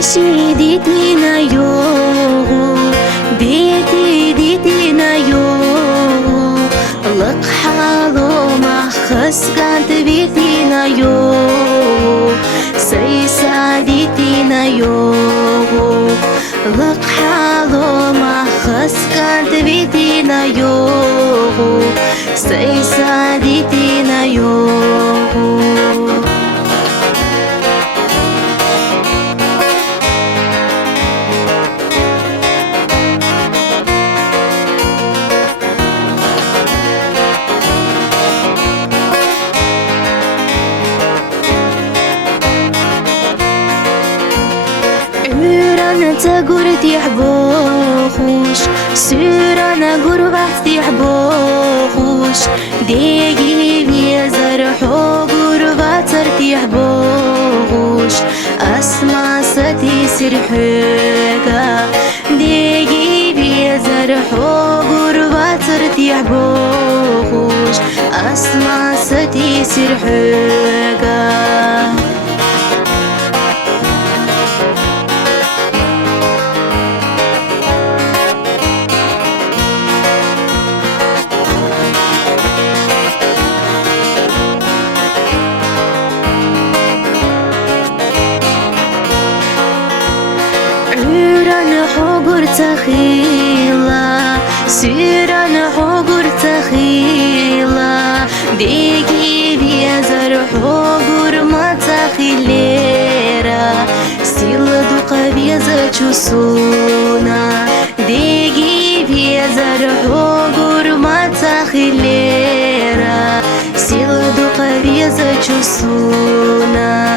ديتينا يو ديتينا يو لق حالو ما خس كانت بيتينا يو سيسا ديتينا يو لق حالو ما خس كانت بيتينا يو سيسا ديتينا يو تقول تحبوخوش سيرانا قربت تحبوخوش ديجي بيزرحو قربت تحبوخوش أسمع ستي سرحوكا ديجي بيزرحو قربت تحبوخوش أسمع ستي سرحوكا حقر تخيلا سيران حقر تخيلا ديكي بيزر حقر ما تخيليرا سيل دوقا بيزر چوسونا ديكي بيزر حقر ما تخيليرا سيل دوقا بيزر چوسونا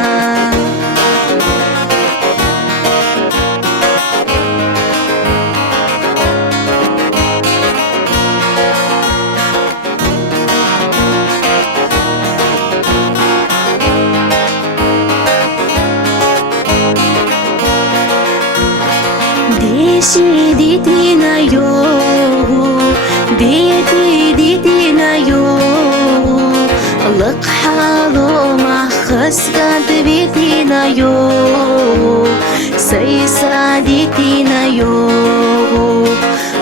ديتينا يو ديتينا يو لق حالو ما خس كانت بيتينا يو سيسا ديتينا يو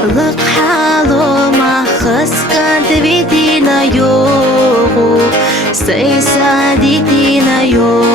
لق حالو ما خس كانت بيتينا يو سيسا ديتينا يو